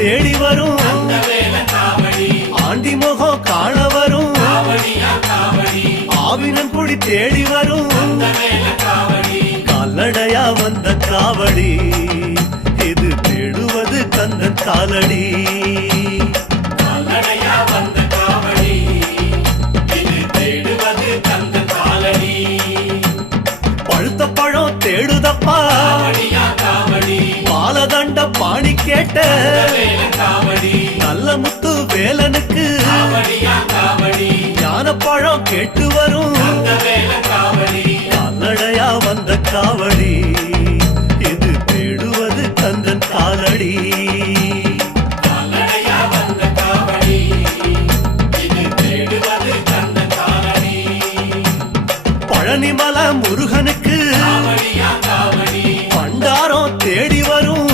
தேடி வரும் ஆண்டி முகம் காண வரும் ஆவினன் குடி தேடி வரும் கால்நடையா வந்த காவடி இது தேடுவது கந்தன் காலடி பழுத்த பழம் தேடுதப்பா பாலதண்ட பாணி கேட்ட நல்ல முத்து வேலனுக்கு ஞான பழம் கேட்டு வரும் கால்நடையா வந்த காவடி இது தேடுவது கந்தன் காலடி பழனிமல முருகனுக்கு பண்டாரம் தேடி வரும்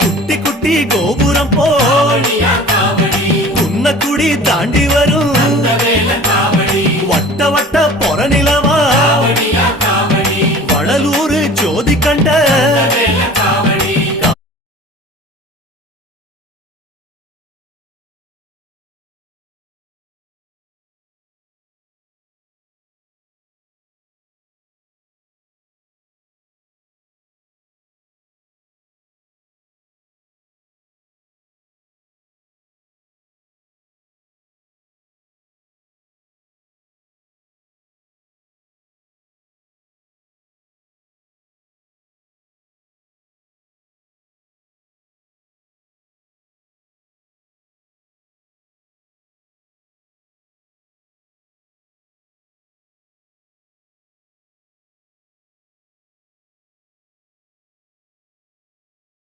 குட்டி குட்டி கோபுரம் போ குன்னக்குடி தாண்டி வரும் வட்ட வட்ட பொறனில்